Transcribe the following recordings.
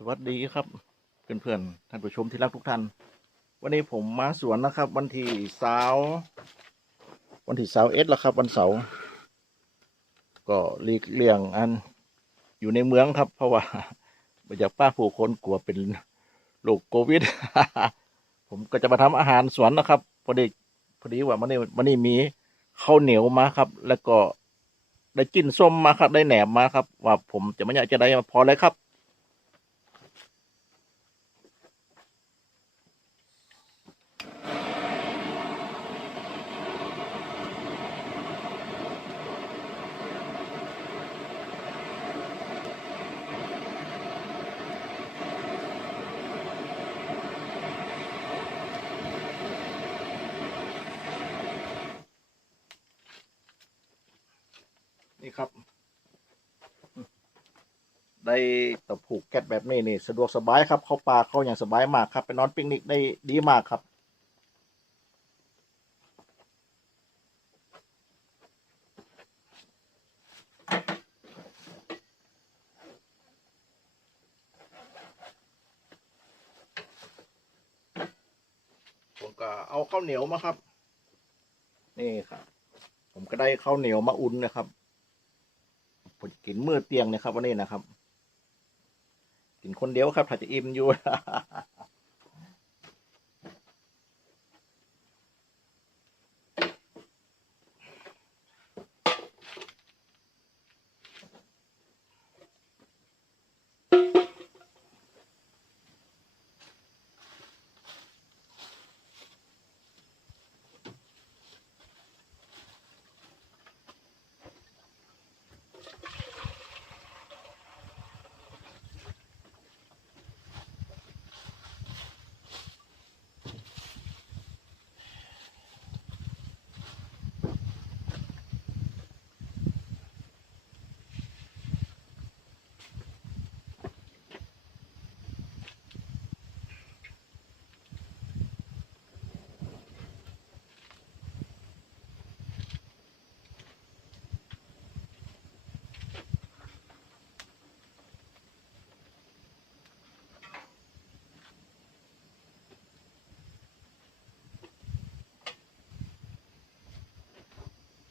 สวัสดีครับเพื่อนๆท่านผู้ชมที่รักทุกท่าน วันนี้ผมมาสวนนะครับ วันที่เสาร์วันที่เสาร์เอสแล้วครับ วันเสาร์ก็หลีกเลี่ยงอันอยู่ในเมืองครับ เพราะว่ามาจากป้าผู้คนกลัวเป็นโรคโควิด ผมก็จะมาทำอาหารสวนนะครับพอดีพอดีว่ามันนี่มันนี่มีข้าวเหนียวมาครับ แล้วก็ได้กินส้มมาครับได้แหนมมาครับ ว่าผมจะไม่อยากจะได้พอเลยครับ ได้ตะผูกแก๊สแบบนี้นี่สะดวกสบายครับ เข้าป่าเข้าอย่างสบายมากครับ ไปนอนปิกนิกได้ดีมากครับผมก็เอาข้าวเหนียวมาครับ นี่ครับ ผมก็ได้ข้าวเหนียวมาอุ่นนะครับผมกินมื้อเตียงนะครับวันนี้นะครับ กินคนเดียวครับ ถ้าจะอิ่มอยู่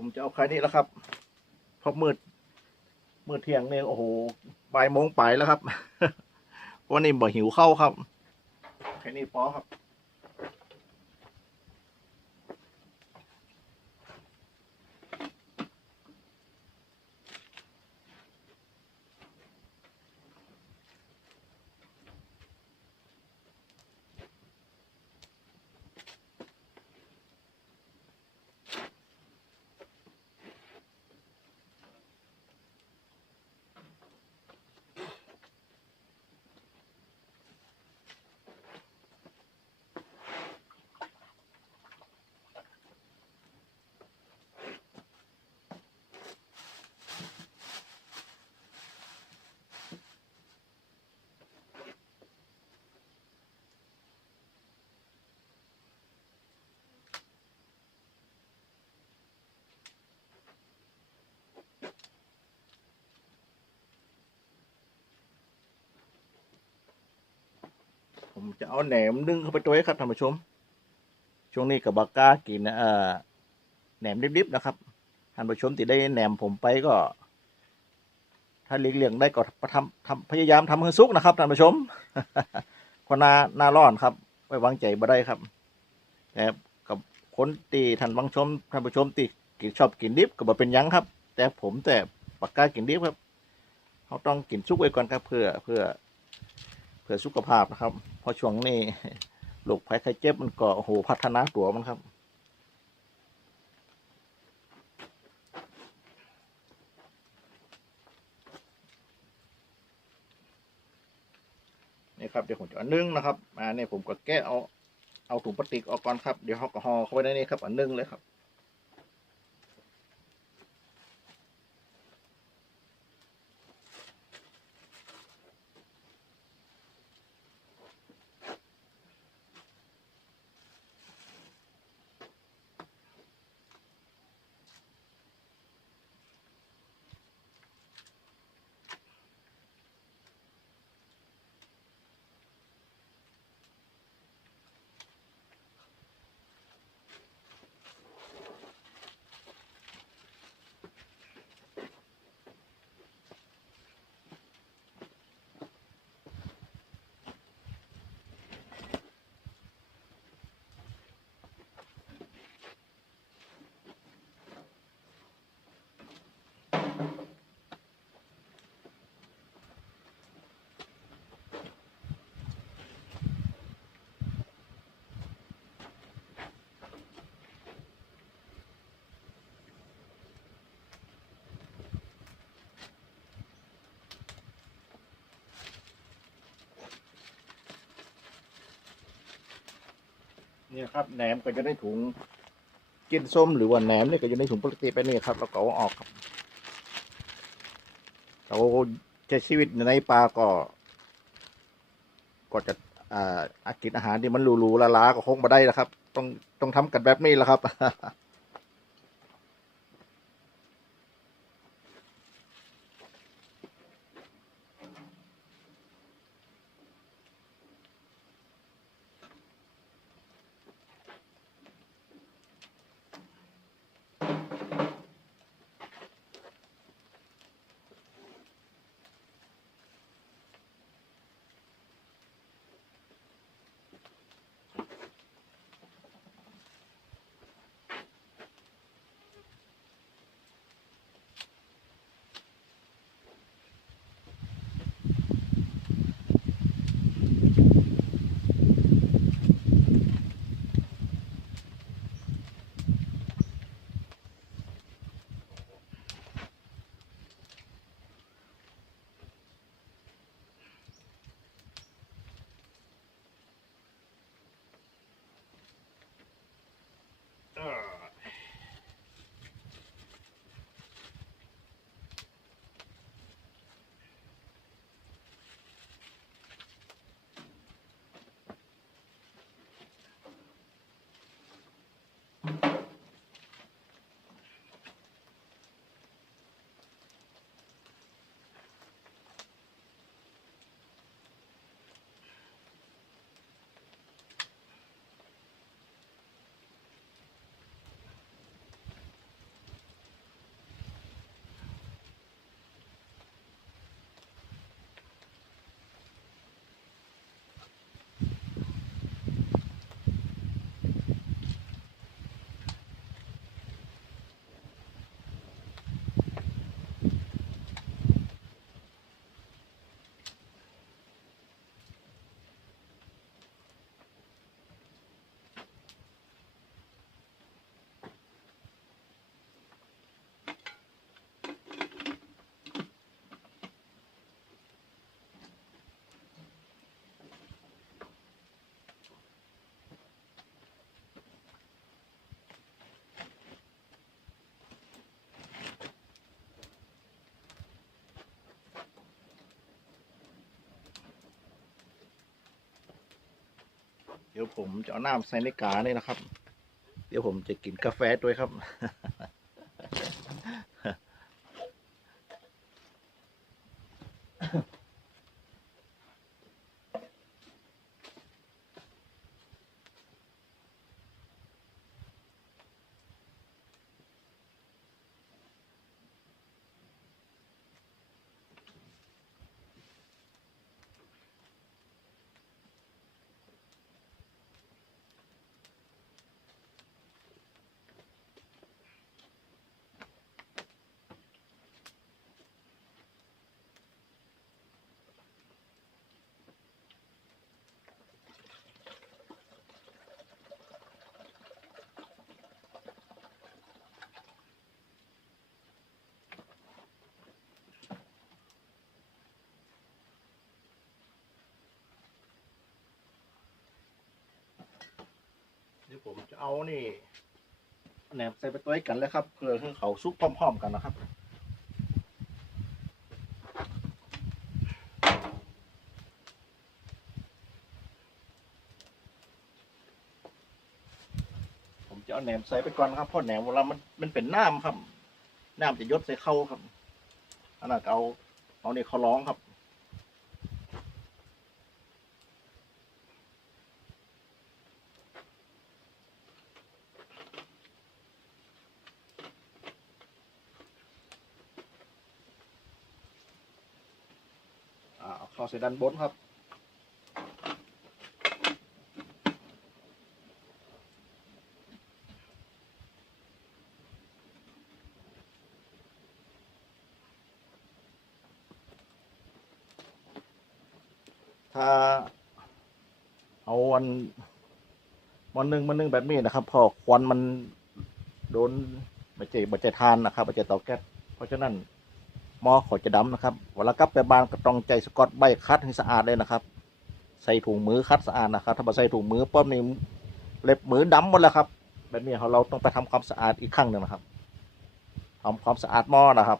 ผมจะเอาใครนี่แล้วครับเพราะมืดมืดเที่ยงเนี่ยโอ้โหบ่ายโมงไปแล้วครับวันนี้บ่หิวเข้าครับแค่นี้พอครับ ผมจะเอาแหนมนึ่งเข้าไปตัวให้ครับท่านผู้ชม ช่วงนี้กับบาก้ากินเอ่อแหนมดิบๆนะครับท่านผู้ชมที่ได้แหนมผมไปก็ ถ้าเลี่ยงๆได้ก็ทำทำพยายามทำให้สุกนะครับท่านผู้ชมเพราะหนาหนาร้อนครับไว้วางใจบ่ได้ครับแต่กับคนตีท่านบางชมท่านผู้ชมตีกินชอบกินดิบก็บ่เป็นยังครับ แต่ผมแต่ปากกล้ากินดิบครับเขาต้องกินสุกไว้ก่อนครับเพื่อเพื่อ พื่อสุขภาพนะครับ เพราะช่วงนี้โรคภัยไข้เจ็บมันก็โหพัฒนาตัวมันครับ นี่ครับเดี๋ยวผมจะนึ่งนะครับอ่าเนี่ยผมก็แกะเอาเอาถุงพลาสติกออกก่อนครับ เดี๋ยวห่อก็ห่อเข้าไปในนี้ครับอันนึ่งเลยครับ เนี่ยครับแหนมก็จะได้ถุงกินส้มหรือว่าแหนมเนี่ยก็จะได้ถุงพลาสติกไปนี่ครับแล้วก็เอาออกครับเราใช้ชีวิตในป่าก็ ก็จะอ่ากินอาหารที่มันหรูๆละลาก็คงมาได้แล้วครับ ต้องต้องทำกันแบบนี้แล้วครับ เดี๋ยวผมจะเอาน้ำใส่ในกานี่นะครับ เดี๋ยวผมจะกินกาแฟด้วยครับ ผมจะเอานี่แหนมใส่ไปตัวกันเลยครับ เพื่อให้เขาซุกพร้อม ๆ กันนะครับผมจะเอาแหนมใส่ไปก่อนครับเพราะแหนมเวลามันมันเป็นน้ำครับ น้ำจะยดใส่เข้าครับอันนั้นเอาเอานี่เขาร้องครับ อ่า เอาเข้าใส่ด้านบนครับ ถ้าเอาวันวันหนึ่งวันหนึ่งแบบนี้นะครับ พอควันมันโดนบาเจ็บาเจทานนะครับบาเจเตาแก๊สเพราะฉะนั้น ม้อขอจะดำนะครับเวลากลับไปบ้านก็ต้องใจสกอตใบคัดให้สะอาดเลยนะครับ ใส่ถุงมือคัดสะอาดนะครับ ถ้าบ่ใส่ถุงมือป้อมนี่เล็บมือดำหมดแล้วครับ แบบนี้เราต้องไปทำความสะอาดอีกครั้งหนึ่งนะครับทำความสะอาดหม้อนะครับ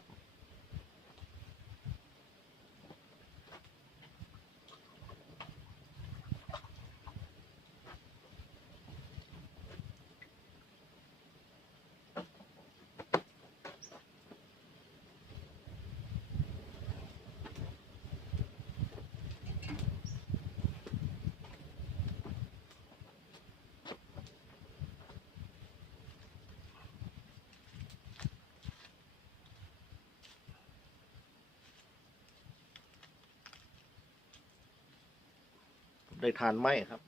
ได้ทานไหมครับ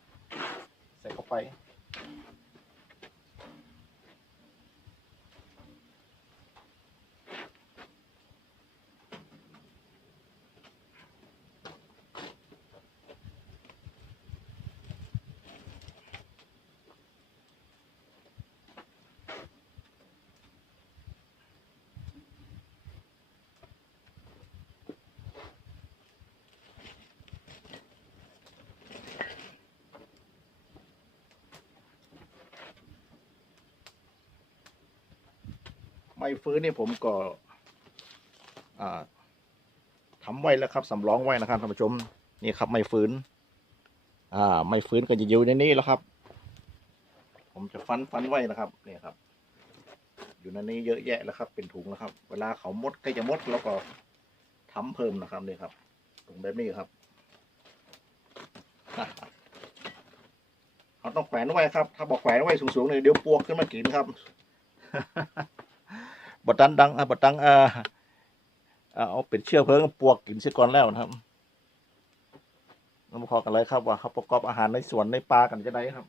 ใส่เข้าไป ไม้ฟื้นนี่ผมก็ทำไว้แล้วครับสำรองไว้นะครับท่านผู้ชมนี่ครับไม้ฟื้น อ่า ไม้ฟื้นก็จะอยู่ในนี้แล้วครับ ผมจะฟันฟันไว้นะครับนี่ครับ อยู่ในนี้เยอะแยะแล้วครับ เป็นถุงแล้วครับ เวลาเขามดใกล้จะมดเราก็ทำเพิ่มนะครับนี่ครับถุงแบบนี้ครับเขาต้องแขวนไว้ครับ ถ้าบอกแขวนไว้สูงๆเลยเดี๋ยวปวกขึ้นมากินครับ บดันดังอะบดังอ่าอ่าเอาเป็นเชื้อเพลิงปวกกินเสียก่อนแล้วนะครับน้ำมาพอกันเลยครับว่าเขาประกอบอาหารในสวนในป่ากันจะได้ครับ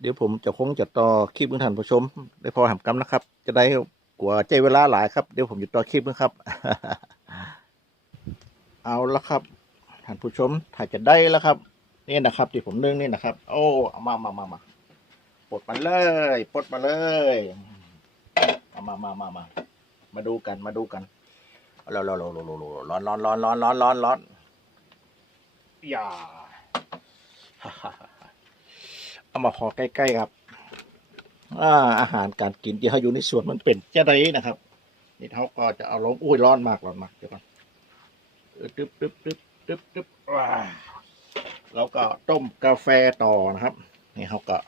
เดี๋ยวผมจะคงจะต่อคลิปเพื่อท่านผู้ชม ได้พอหำกำนะครับ จะได้กว่าใจเวลาหลายครับ เดี๋ยวผมจะต่อคลิปนะครับ เอาละครับท่านผู้ชมถ้าจะได้แล้วครับ นี่นะครับที่ผมนึ่งนี่นะครับ โอ้เอามามามามาปลดมาเลยปลดมาเลยเอามามามามามาดูกันมาดูกันร้อนร้อนร้อนร้อนร้อนร้อนร้อนร้อนร้อนร้อนอย่า เอามาพอใกล้ๆครับอาอาหารการกินที่เขาอยู่ในสวนมันเป็นจะไดนะครับนี่เขาก็จะเอาลงอุ้ยร้อนมากร้อนมากเดี๋ยวก่อนตึ๊บตึ๊บตึ๊บตึ๊บตึ๊บว้าแล้วก็ต้มกาแฟต่อนะครับ นี่เขาก็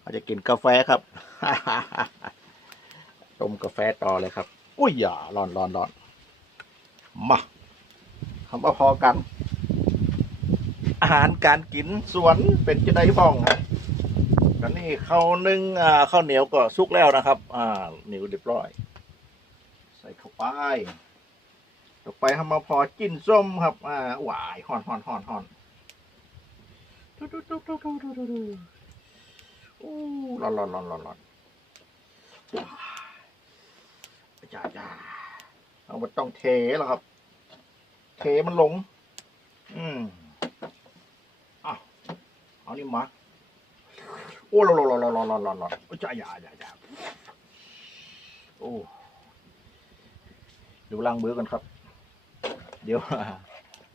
เขาจะกินกาแฟครับต้มกาแฟต่อเลยครับ อุ้ยอย่าร้อนร้อนร้อนมาทำมาพอกัน อาหารการกินสวนเป็นจะได้บ้องครับกันนี่ ข้าวนึ่งอ่าข้าวเหนียวก็สุกแล้วนะครับ อ่าเหนียวเรียบร้อย ใส่เข้าไปต่อไปทำมาพอจิ้นส้มครับ อ่าหวายห่อนห่อนห่อนห่อนตุ๊ดตุ๊ดตุ๊ดตุ๊ดตุ๊ดตุ๊ดตุ๊ดอู้ร้อนร้อนร้อนร้อนร้อนจ้าจ้าเอามาต้องเทแล้วครับ เทมันลง อืมอะเอานี่มา โอ้หลอลอหลอหลอหลอหลอหลโอ้จ้าอย่าอย่าอย่าโอ้ดูล่างมือกันครับ เดี๋ยว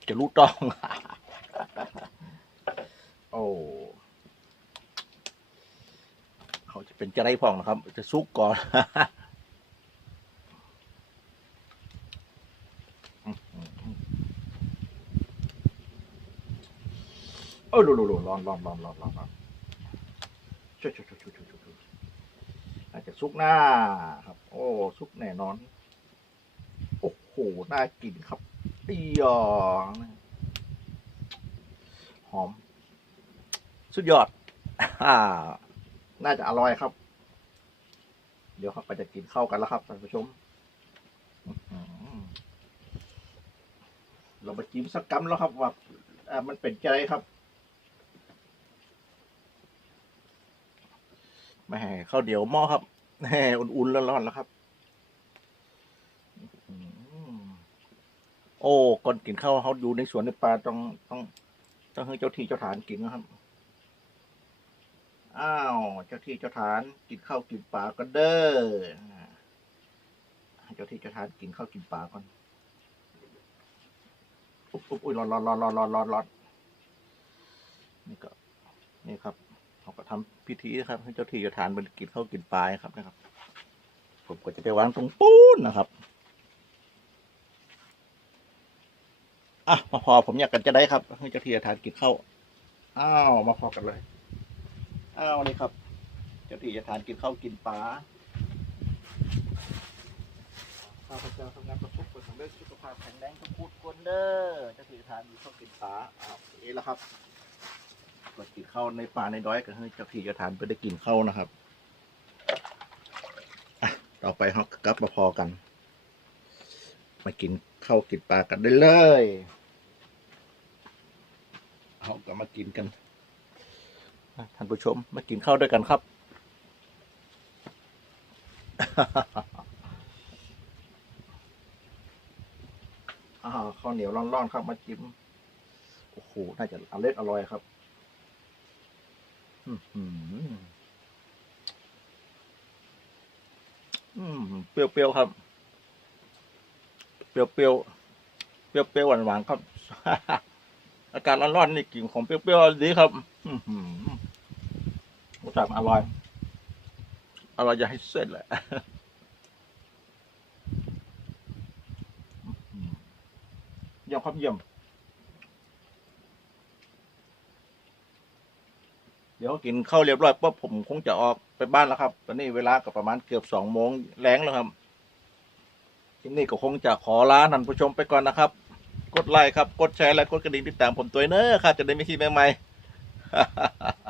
จะรู้ต้อง โอ้เขาจะเป็นจะไรพ่องนะครับ จะซุกก่อนโอ้หลอหลอหลอลองลองลองลองลอง ช่วยช่วยช่วยช่วยช่วยช่วยอาจจะซุกหน้าครับ โอ้ซุกแน่นอน โอ้โหน่ากินครับอีหยองหอม สุดยอดอน่าจะอร่อยครับ เดี๋ยวครับไปจะกินข้าวกันแล้วครับท่านผู้ชมอื้อหือเรามาจิ้มสักกำแล้วครับว่าอ่ามันเป็นใจครับ แม่ข้าวเดี๋ยวหม้อครับแหมอุ่นๆร้อนๆแล้วครับ โอ้ก่อนกินข้าวเขาอยู่ในสวนในป่าต้องต้องต้องให้เจ้าที่เจ้าฐานกินนะครับ อ้าว เจ้าที่เจ้าฐานกินข้าวกินปลาก็เด้อให้เจ้าที่เจ้าฐานกินข้าวกินปลาก่อนอุ๊บอุ๊บอุ้ยร้อนร้อนร้อนร้อนร้อนร้อนร้อนนี่ก็นี่ครับ เขาก็ทำพิธีนะครับให้เจ้าที่เจ้าฐานไปกินข้ากินปลาครับนะครับ ผมก็จะไปวางตรงปูนนะครับอะมาพอผมอยากกันจะได้ครับให้เจ้าที่เจ้าทานกินข้าวอ้าวมาพอกันเลยอ้าวนี่ครับ เจ้าที่เจ้าทานกินข้าวกินปลาข้าพเจ้าทำงานประสบผลสำเร็จสุขภาพแข็งแรงทุกพูดคนเด้อเจ้าที่เจ้าทานกินข้าวกินปลาอ้าวเอ๋แล้วครับ ก็กินข้าวในป่าในดอยก็ให้เจ้าที่เจ้าทานไปได้กินข้าวนะครับอะต่อไปเรากลับมาพอกัน มากินข้าวกินปลากันได้เลยเอากลับมากินกันท่านผู้ชมมากินข้าวด้วยกันครับข้าวเหนียวร้อนๆครับมาจิ้มโอ้โหน่าจะอร่อยอร่อยครับ อืมเปรี้ยวๆครับ เปรี้ยวๆ เปรี้ยวเปร้ยวหวานหวานๆ ครับ อากาศร้อนๆ นี่กลิ่นของเปรี้ยวๆ ดีครับอื้อหือรสชาติอร่อย อร่อยอย่าให้เส้นแหละอื้อหือเยี่ยมครับเยี่ยม เดี๋ยวกินข้าวเรียบร้อยปุ๊บผมคงจะออกไปบ้านแล้วครับ ตอนนี้เวลาก็ประมาณเกือบสองโมงแรงแล้วครับคลิปนี้ก็คงจะขอลาท่านผู้ชมไปก่อนนะครับ กดไลค์ครับ กดแชร์และกดกระดิ่งติดตามผมตัวเนอร์ครับ จะได้ไม่คลิปใหม่ๆ